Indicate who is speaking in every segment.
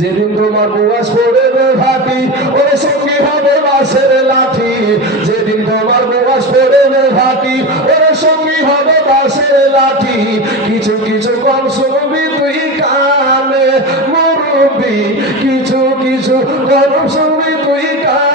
Speaker 1: যেদিন তোমার বুয়াস পড়বে ভাটি ওরে সঙ্গী হবে বাসের লাঠি। যেদিন তোমার বুয়াস পড়বে ভাটি ওরে সঙ্গী হবে বাসের লাঠি। কিছু কিছু কম শুনবি তুই কানে মুরবি কিছু কিছু কম শুনবি তুই কানে।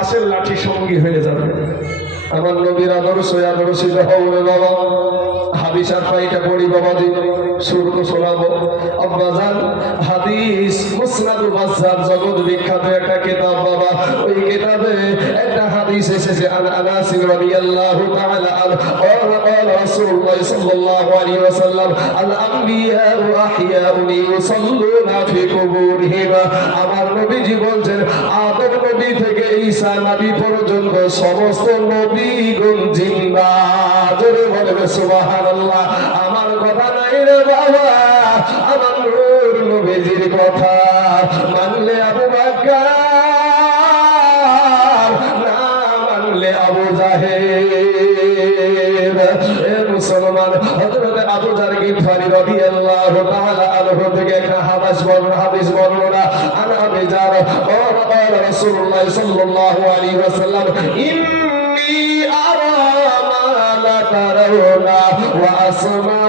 Speaker 1: বাসের লাঠি সঙ্গী হয়ে যাবে। আমার নবীর আদর্শ, আদর্শিত হবে বাবা। হাবিসার পাইটা পড়ি বাবা দিন শুরু তো শোনাবো আব্বাজান হাদিস মুসনাদুল বাজার জগৎ বিখ্যাত একটা কিতাব বাবা ওই কিতাবে একটা হাদিস এসেছে আন আনাস রাদিয়াল্লাহু তাআলা আন قال قال رسول الله صلى الله عليه وسلم الانبياء احياء يصلون في قبورهم আমার নবীজি বলছেন আদম নবী থেকে ঈসা নবী পর্যন্ত সমস্ত নবীগণ জিন্দা জোরে বলেন সুবহানাল্লাহ আমার কথা নাই রে বাবা আমার নূর নবীজির কথা মানলে আবু বাক্কার না মানলে আবু জাহের এ মুসলমান হযরত আবু জার গিফারি রাদিয়াল্লাহু তাআলা আনহু থেকে একটা হাদিস বর্ণনা হাদিস বর্ণনা আন আবি জার قال قال رسول الله صلى الله عليه وسلم إني أرى ما لا ترون وأسمع ما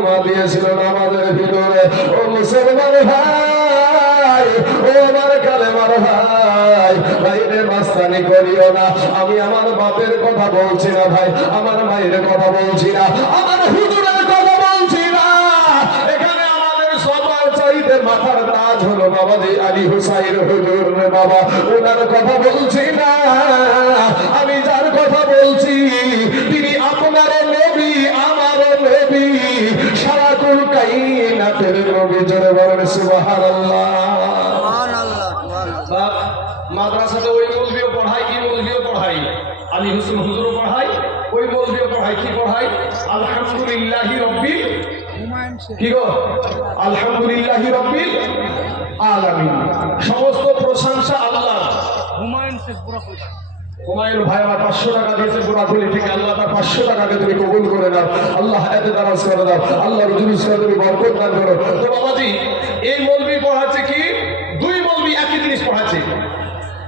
Speaker 1: ভুলে লুকমা দিয়েছিল নামাজের ভিতরে। ও মুসলমান ভাই, ও আমার কালেমার ভাই ভাইরে মাস্তানি করিও না। আমি আমার বাপের কথা বলছি না ভাই, আমার মায়ের কথা বলছি না। আমার হুজুরের কথা বলছি না। এখানে আমাদের সবার চাইতে মাথার তাজ হলো বাবা যে আলী হুসাইন হুজুর বাবা। ওনার কথা বলছি না। আমি যার কথা বলছি নবী জোরে বলেন সুবহানাল্লাহ। বাপ, মাদ্রাসাতে ওই মৌলবিও পড়াই কি মৌলবিও পড়াই আলী হোসেন হুজুরও পড়াই ওই মৌলবিও পড়াই কি পড়াই আলহামদুলিল্লাহি রব্বিল কি গো? আলহামদুলিল্লাহি রব্বিল আলামিন। সমস্ত প্রশংসা আল্লাহ
Speaker 2: হুমায়ুন শেখ পুরা
Speaker 1: হুমায়ুন ভাই পাঁচশো টাকা দিয়েছে পাঁচশো টাকাকে তুমি তুমি এই মৌলবি পড়াচ্ছে কি? দুই মৌলবি একই জিনিস পড়াচ্ছে।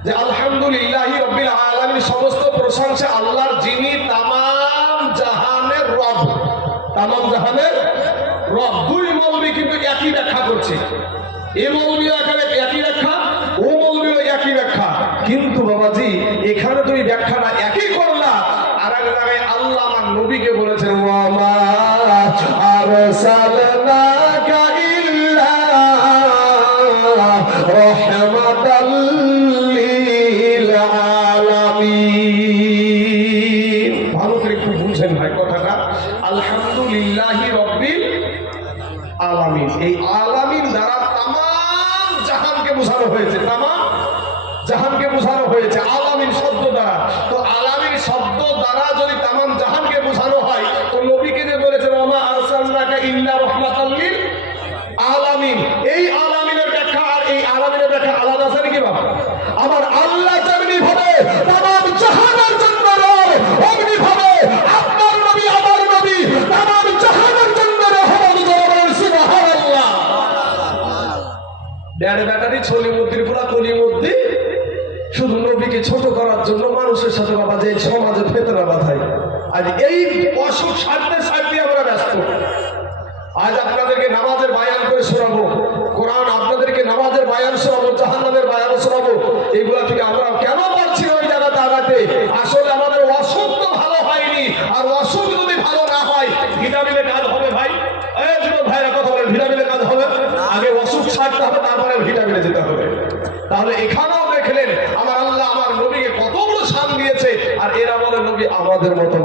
Speaker 1: যে আলহামদুলিল্লাহ রব্বিল আলামিন, সমস্ত প্রশংসা আল্লাহর, যিনি তামাম জাহানের রব। তামাম জাহানের রব। দুই মৌলবি কিন্তু একই ব্যাখ্যা করছে। এই মৌলবি এখানে একই ব্যাখ্যা আশা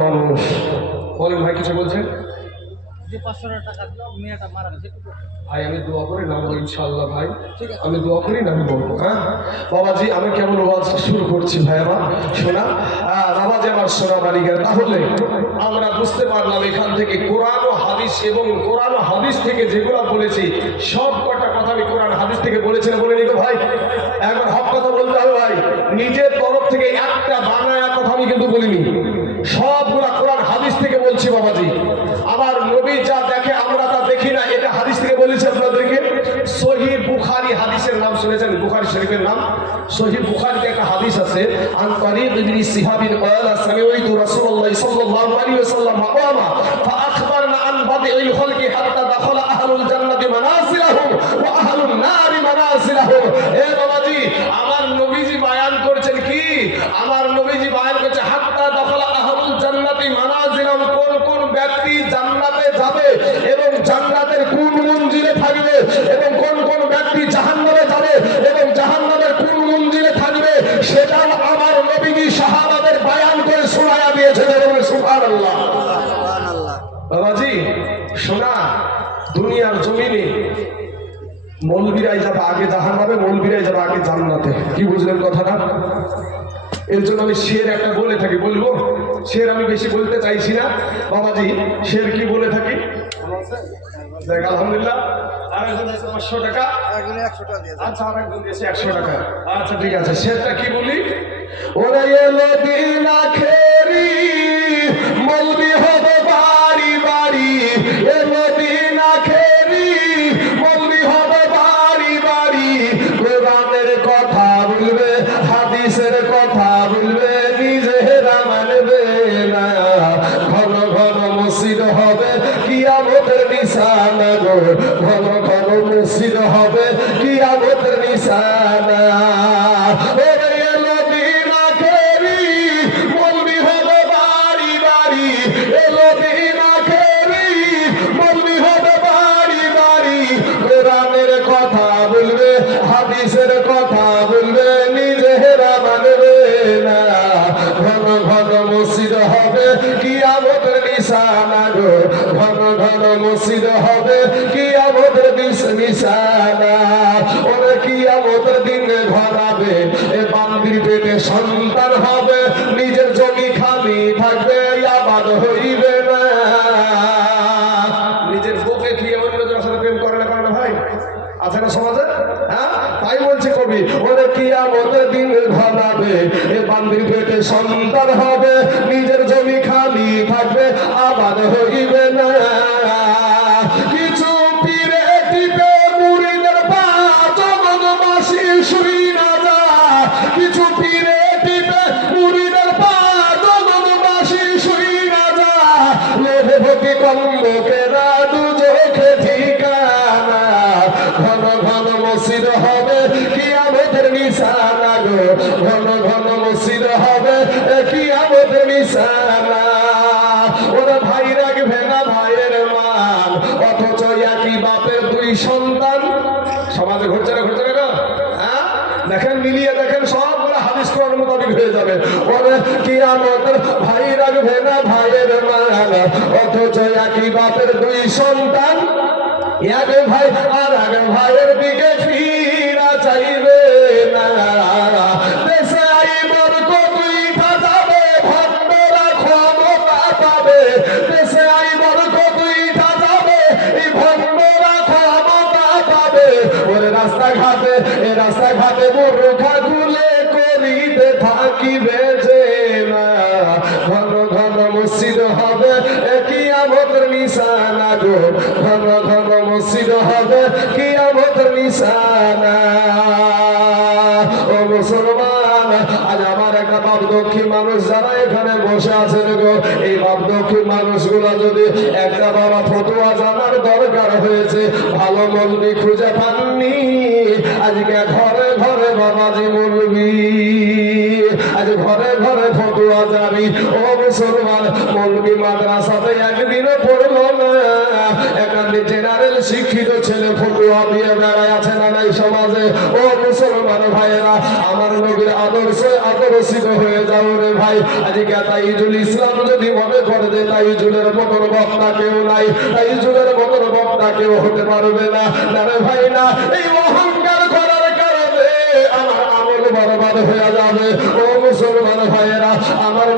Speaker 1: মানুষ। বলেন ভাই কিছু বলছেন? ভাই আমি দোয়া ইনশাল্লাহ ভাই। আমি দোয়া বলব হ্যাঁ? বাবাজি আমি কেমন শুরু করছি শোনা? বাবাজি আমার সোনা তাহলে আমরা বুঝতে পারলাম এখান থেকে কোরআন ও হাদিস এবং কোরআন ও হাদিস থেকে যেগুলো বলেছি সব কটা কথা আমি কোরআন হাদিস থেকে বলেছি না বলে নিগো ভাই? এখন হক কথা বলতে হবে ভাই। নিজের তরফ থেকে একটা বাংলা কথা আমি কিন্তু বলিনি। সবগুলা কোরআন হাদিস থেকে বলছি বাবাজি। আমার নবী যা দেখে, আমরা তা দেখি না। এটা হাদিস থেকে বলেছি আপনাদেরকে। সহি বুখারি হাদিসের নাম শুনেছেন? বুখারি শরীফের নাম? সহি বুখারিতে একটা হাদিস আছে, আন তারিক ইবনে সিহাবিন ক্বালা সামিউতু রাসূলুল্লাহ সাল্লাল্লাহু আলাইহি ওয়াসাল্লাম ক্বালা ফা আখবারনা আন বাদিল খুলক জন্য আমি শের একটা বলে থাকি। বলব? শের আমি বেশি বলতে চাইছি না। বাবাজি শের কি বলে থাকি? পাঁচশো টাকা। আচ্ছা আর একজন একশো টাকা। আচ্ছা ঠিক আছে। শেরটা কি বলি? ওরা খেরি নিশানা ঘন ঘন মসজিদ হবে। কি আমাদের ওরে কি আমাদের দিনে ঘনাবে এ বান্দির পেটে সন্তান হবে, নিজের একই বাপের দুই সন্তান। এক ভাই আর এক ভাইয়ের দিকে ফিরা চাইবে না। দেশে আইবার কতই যাবে ভণ্ডরা ক্ষমতা পাবে। দেশে আইবার কতই যাবে এই ভণ্ডরা ক্ষমতা পাবে। ওরে রাস্তাঘাটে, এ রাস্তাঘাটে বোরখা ঘন ঘন মসজিদ হবে কিয়ামতের নিশানা। ও মুসলমান, আজ আমার একটা বাপ দক্ষিণ মানুষ যারা এখানে বসে আছেন গো এই বাপ দক্ষিণ মানুষগুলো যদি একটা বাবা ফটোয়া জানার দরকার হয়েছে, ভালো মলবি খুঁজে পাননি, আজকে ঘরে ঘরে বাবাজি মলবি আজ ঘরে ঘরে ফটোয়া জানি। ও মুসলমান মলবি মাদ্রাসাতে একদিনও পড়ল না। একান্তে জেনারেল শিক্ষিত ছেলে ফটোয়া দিয়ে বেড়ায় আছে না নাই সমাজে? ও মুসলমান ভাইয়েরা, আমার নবীর আদর্শ আদর্শিত হয়ে যাও রে ভাই। আজকে তাইজুল ইসলাম যদি মনে করে যে তাইজুলের মতন বক্তা কেউ নাই, তাইজুলের মতন বক্তা কেউ হতে পারবে না। না রে ভাই, না। এই অহংকার করার কারণে আমার আমল বরবাদ হয়ে যাবে। ও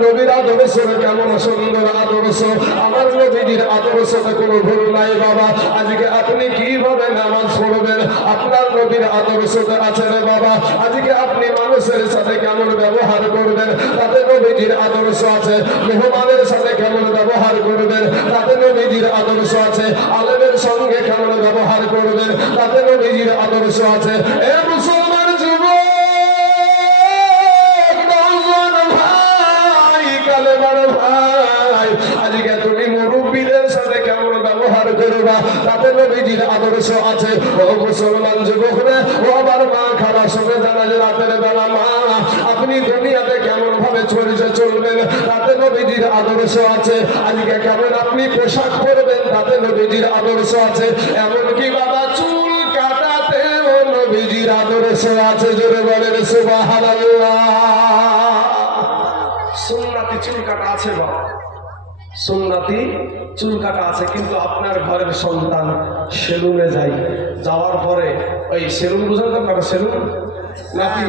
Speaker 1: নবীর আদর্শ কেমন সুন্দর আদর্শ? আমার নবীর আদর্শতে কোনো ভুল নাই বাবা। আজকে আপনি কীভাবে নামাজ পড়বেন? আপনার নবীর আদর্শতে আছে রে বাবা। আজকে আপনি মানুষের সাথে কেমন ব্যবহার করবেন? তাতে নবীজির আদর্শ আছে। মেহমানের সাথে কেমন ব্যবহার করবেন? তাতে নবীজির আদর্শ আছে। আলেমের সঙ্গে কেমন ব্যবহার করবেন? তাতে নবীজির আদর্শ আছে। এ তাতে নবীজির আদর্শ আছে। ও মুসলমান যুবক রে ও আবার মা খারাপ শুনে জানা যে রাতের বেলা, মা, আপনি দুনিয়াতে কেমন ভাবে চলছে চলবেন? তাতে নবীজির আদর্শ আছে। আজকে কেমন আপনি পোশাক পরবেন, তাতে নবীজির আদর্শ আছে। এমনকি বাবা, চুল কাটাতে ও নবীজির আদর্শ আছে। জোরে বলেন, সুবহানাল্লাহ। সুন্নাতি চুল কাটা আছে বাবা। সুন্নাতি, চুল কাটা আছে, কিন্তু আপনার ঘরের সন্তান সেলুনে যাই যাওয়ার পরে ওই সেলুন বুঝলেন তো সেলুন? নাপি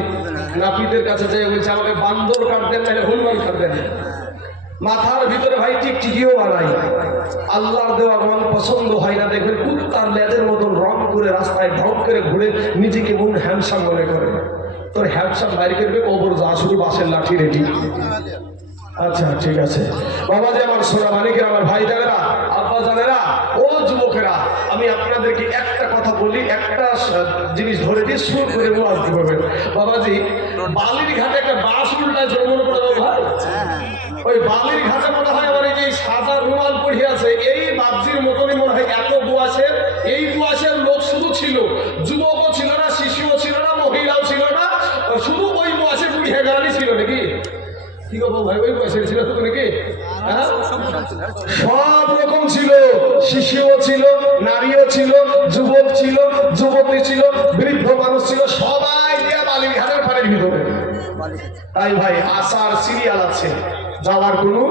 Speaker 1: নাপিদের কাছে যে বলছে, আমাকে বান্দর কাটবেন নাহলে হনুমান কাটবেন মাথার ভিতরে ভাই ঠিক টিকটিকিও বানাই আল্লাহর দেওয়া রং পছন্দ হয় না, দেখবেন কুত্তার লেদের মতন রং করে রাস্তায় ঢক করে ঘুরে নিজেকে মন হ্যামসাম মনে করে। তোর হ্যামসাম বাইরে করবে, কবর যা শুধু বাসের লাঠি রেডি আচ্ছা ঠিক আছে। বাবা যে আমার সোনা মানিকের, আমার ভাই জানেরা আব্বা জানেরা ও যুবকেরা, আমি আপনাদেরকে একটা কথা বলি, একটা জিনিস ধরে দিয়ে সুর করে ওয়াজ দিবেন বাবাজি, বালির ঘাটে একটা বাস উল্টায় জন্ম করে ভাই? ওই বালির ঘাটে মনে হয় আমার এই যে সাদা রুমাল পড়ে আছে, এই বাবজির মতনই মনে হয় এত বুয়াশের এই বুয়াশের লোক শুধু ছিল। যুবকও কি গো ভাই ওই বয়সের ছিল তো নাকি হ্যাঁ? সব রকম ছিল। শিশুও ছিল নারীও ছিল যুবক ছিল যুবতী ছিল বৃদ্ধ মানুষ ছিল সবাই দিয়া বালির ঘাটের পানির ভিতরে। তাই ভাই আসার সিরিয়াল আছে। যাওয়ার কোনো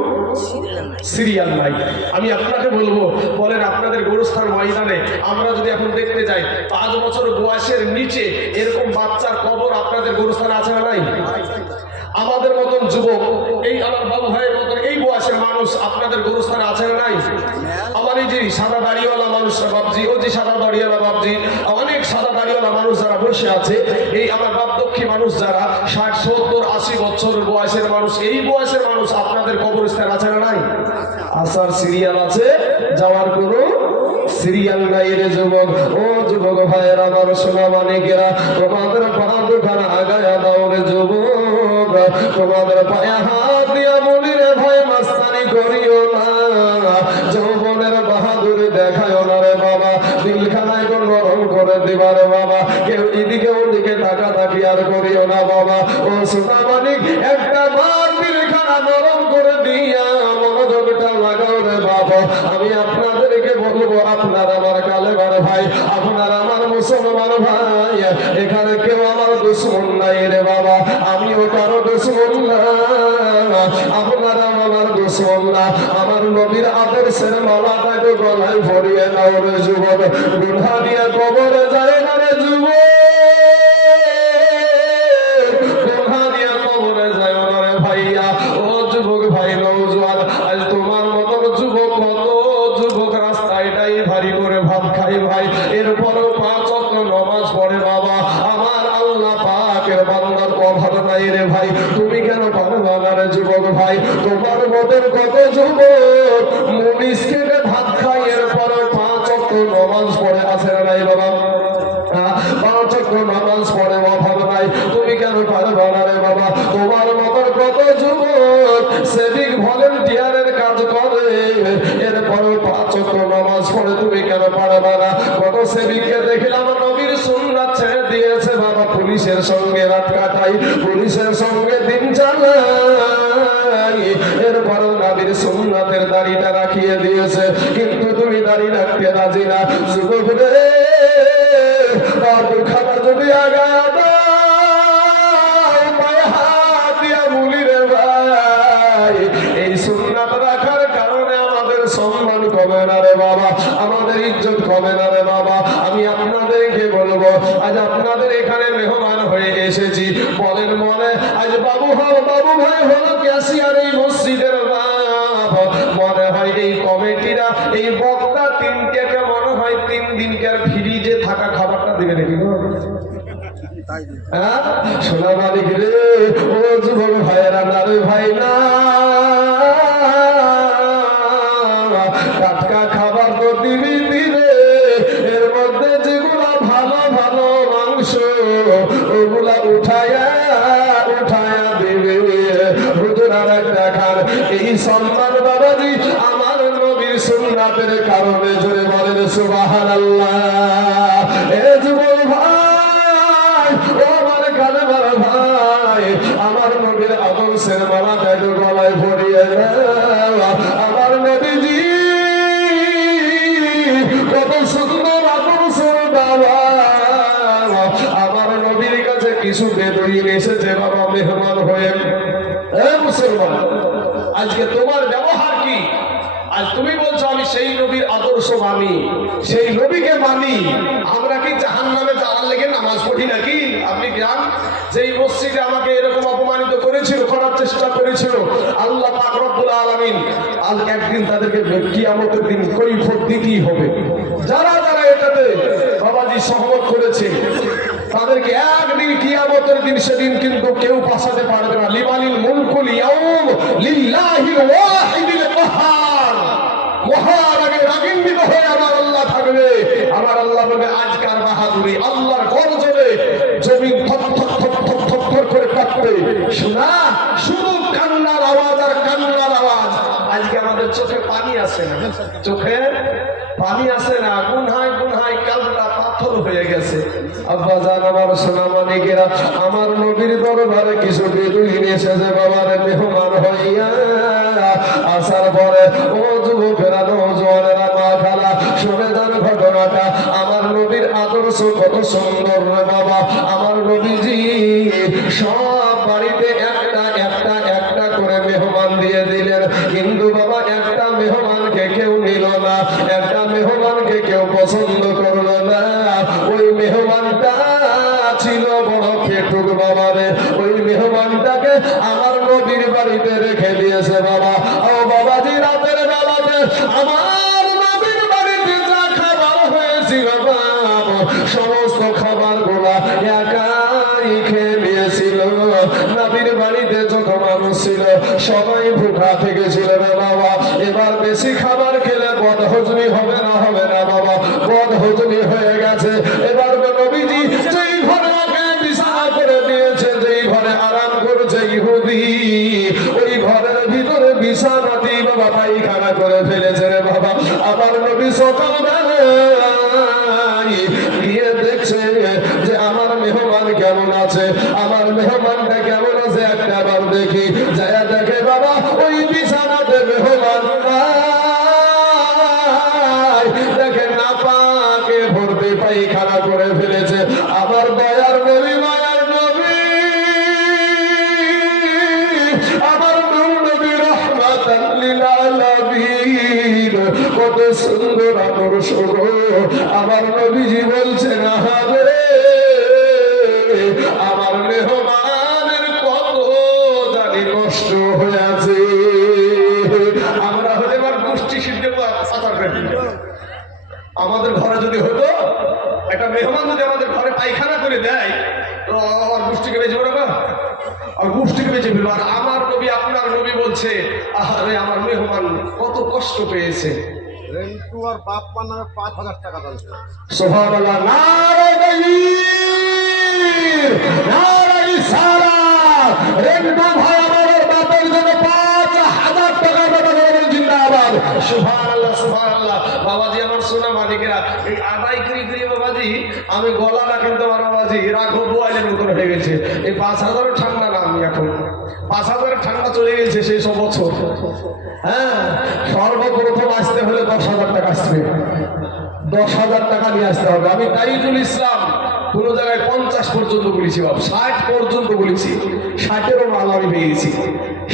Speaker 1: সিরিয়াল নাই। আমি আপনাকে বলব বলেন আপনাদের গোরস্থান ময়দানে আমরা যদি এখন দেখতে যাই পাঁচ বছর বয়সের নিচে এরকম বাচ্চার কবর আপনাদের গোরস্থানে আছে না নাই আমাদের মতন যুবক এই আমার বাবু ভাইয়ের মতন এই বয়সের মানুষ আপনাদের গোরস্থানে আছে না নাই আমার এই যে সাদা দাড়িওয়ালা মানুষরা বাবজি ও যে সাদা দাড়িওয়ালা বাবজি অনেক সাদা দাড়িওয়ালা মানুষ যারা বসে আছে, এই আমার বাপ দক্ষী মানুষ যারা ষাট, সত্তর, আশি বছর বয়সের মানুষ, এই বয়সের মানুষ আপনাদের কবরস্থান আছে না নাই? আসার সিরিয়াল আছে, যাওয়ার কোনো বাহাদুরি দেখায় না রে বাবা। নরম করে বাবা। কেউ এদিকে ওদিকে টাকা তাকি আর করিও না বাবা। ও সোনা মানিক একটা বার দিলখানা নরম করে দিয়া মনোযোগটা লাগাও রে বাবা। আমি আপনাদেরকে বলব, আপনার আমার কালে বারে ভাই, আপনার আমার মুসলমান ভাই, এখানে কেউ আমার দুশ্মন নাই রে বাবা। আমিও কারও দুশ্মন না। আপনার আমার দুশ্মন না। আমার নবীর আদর্শের মালাটাকে গলায় ভরিয়ে নাও রে যুবক। বুধা দিয়ে পুলিশের সঙ্গে রাত কাটাই, পুলিশের সঙ্গে দিন চালাই। এরপরও নাবির সোমনাথের দাড়িটা রাখিয়ে দিয়েছে। কিন্তু তুমি দাড়ি রাখতে রাজি না। যুবক রে খাবার যদি আগায় সোনা মালিক রে ও যুবক ভাই না রে আজ তুমি বলছো আমি সেই নবীর আদর্শ মানি, সেই নবীকে মানি। আমরা কি জাহান নামে যাওয়ার লেগে নামাজ পড়ি নাকি? আপনি জান যে এই মসজিদে আমাকে এরকম অপমানিত করেছিল, করার চেষ্টা করেছিল, আল্লাহ পাক একদিন তাদেরকে দিন কৈফত দিতেই হবে। যারা যারা এটাতে বাবাজি সহমত করেছে, তাদেরকে একদিন কিয়ামতের দিন সেদিন কিন্তু কেউ পাশাতে পারবে না। মুলকুল ইয়াউম লিল্লাহিল ওয়াহিদিল কাহার মহারাগে রাগিন্দিত হয়ে আমার আল্লাহ থাকবে। আমার আল্লাহ বলবে, আজকার বাহাদুরি আল্লাহর গর্জনে জমিন থর থর থর থর থর থর করে কাঁপবে শোনা, শুধু কান্নার আওয়াজ আর কান্নার আওয়াজ। আজকে আমাদের চোখে পানি আসে না? চোখে পানি আসে না? গুনহায় গুনহায় কালটা পাথর হয়ে গেছে। আব্বা জান, আমার সোনা মানিকেরা আমার নবীর দরবারে কিছু বেদুহীন এসেছে বাবার মেহমান হইয়া আসার পরে, ও যুবকেরা নৌজওয়ানেরা মা খালা, শুনে যান ঘটনাটা। আমার নবীর আদর্শ কত সুন্দর বাবা। আমার নবীজি সব সুন্দর আদর্শ আমার নবীজি বলছেন, আহারে, আমার মেহমানের কত জানি কষ্ট হয়ে আছে আমরা হলে এবার গোষ্ঠী সিদ্ধ আমাদের ঘরে যদি হতো, একটা মেহমান যদি আমাদের ঘরে পায়খানা করে দেয়, তো আমার গোষ্ঠীকে বেঁচে পড়বে আর গোষ্ঠীকে বেঁচে ফেলব। আর আমার নবী, আপনার নবী বলছে আরে আমার মেহমান কত কষ্ট পেয়েছে।
Speaker 2: আর বাপ মা পাঁচ হাজার টাকা
Speaker 1: বাবাজি আমি গলাটা কিন্তু আমার বাবাজি রাখো বোয়ালের মতন হয়ে গেছে। এই পাঁচ হাজারও ঠান্ডা না আমি এখন। পাঁচ হাজার ঠান্ডা চলে গেছে সেই সব বছর। হ্যাঁ সর্বপ্রথম আসতে হলে দশ হাজার টাকা আসবে। দশ হাজার টাকা নিয়ে আসতে হবে। আমি তাইজুল ইসলাম কোন জায়গায় পঞ্চাশ পর্যন্ত বলেছি বাপ, ষাট পর্যন্ত বলেছি। ষাটেরও মাল আমি পেয়েছি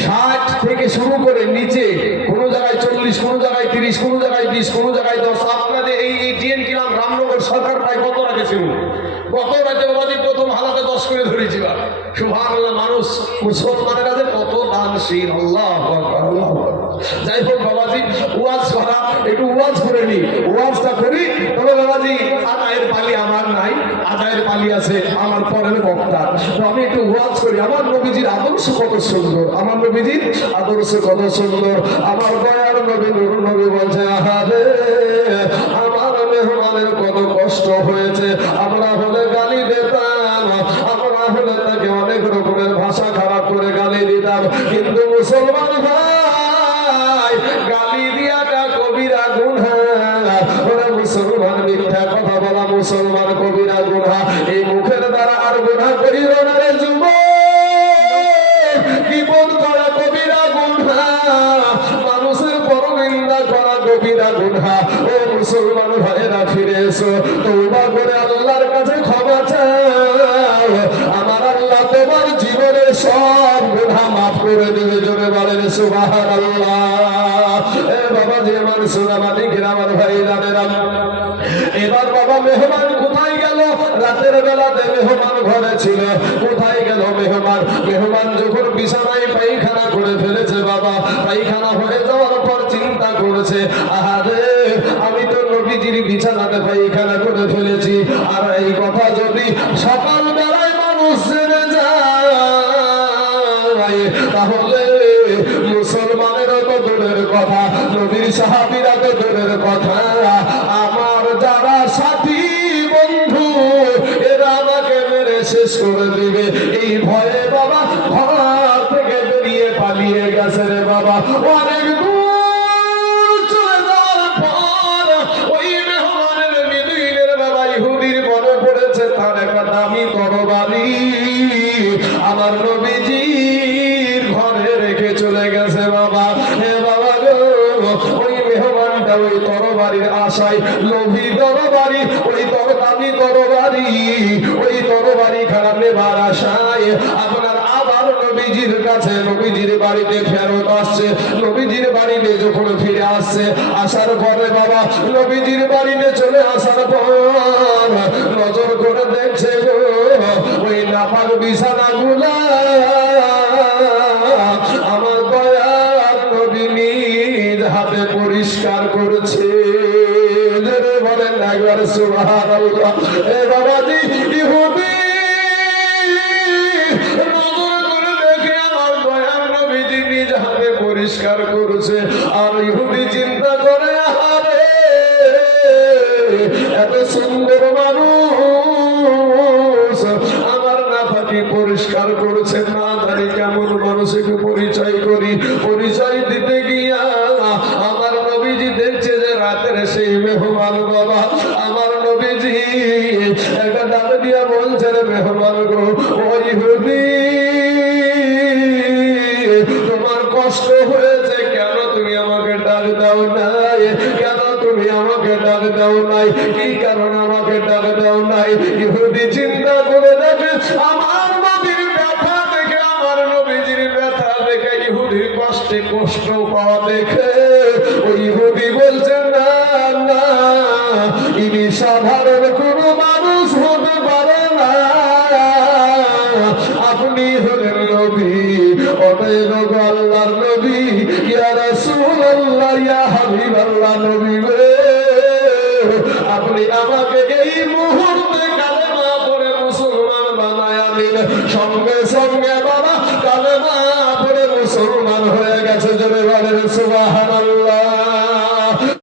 Speaker 1: ষাট থেকে শুরু করে নিচে কোন জায়গায় চল্লিশ, কোন জায়গায় তিরিশ, কোন জায়গায় বিশ, কোন জায়গায় দশ। আপনাদের এই ডিএন কিলাম রামনগর সরকার প্রায় কত রাখেছিল কত রাতে বাবাজি প্রথম হালাতে দশ করে ধরেছি বা সুভান মানুষ মুসলমানেরা যে কত দানশীল আল্লাহ। যাই হোক বাবাজি, ওয়াজ করা, একটু ওয়াজ করে নি। ওয়াজটা করি তবে বাবাজি আদায়ের পালি আমার নাই আদায়ের পালি আছে আমার পরের বক্তা। তো আমি একটু ওয়াজ করি, আমার নবীজির আদর্শ কত সুন্দর, আমার নবীজির আদর্শ কত সুন্দর। আমার দয়ার নবী নবী বলছে, আহারে। কষ্ট হয়েছে আমরা হলে এসো তৌবা করে আল্লাহর কাছে ক্ষমা চাও। আমার আল্লাহ তোমার জীবনের সব গুনহা মাফ করে দেবে। জোরে বলেন সুবাহান আল্লাহ বাবা, যে আমার ভাই এবার বাবা, মেহমান কোথায় গেল? রাতের বেলাতে মেহমান ঘরে ছিল। কোথায় গেল মেহমান? মেহমান যখন বিছানায় পায়খানা করে ফেলেছে বাবা, পায়খানা হয়ে যাওয়ার পর চিন্তা করেছে, আহারে নবীজির বিছানাতে পায়খানা করে ফেলেছি। আর এই কথা যদি সকাল বেলায় মানুষ জেনে যায়, তাহলে মুসলমানের তো দূরের কথা, নবীর সাহাবিরা তো দূরের কথা। আমার যারা সাথী বন্ধু, এরা আমাকে মেরে শেষ করে দিবে। এই ভয়ে বাবা, ঘর থেকে বেরিয়ে পালিয়ে গেছে রে বাবা। আশায় লোভী তরবারি ওই তর দামি তরবারি ওই তরবারি খারাপ নেবার আপনার আবার নবীজির কাছে, নবীজির বাড়িতে ফেরত আসছে। নবীজির বাড়িতে যখন ফিরে আসছে, আসার পরে বাবা, নবীজির বাড়িতে চলে আসার পর নজর করে দেখছে গো, ওই নাপাক বিছানা গুলা সুবহানাল্লাহ দাও নাই। ইহুদি চিন্তা করে দেখে আমার নবীর ব্যথা দেখে, আমার নবীজির ব্যথা দেখে ইহুদির কষ্টে কষ্ট পাওয়া দেখে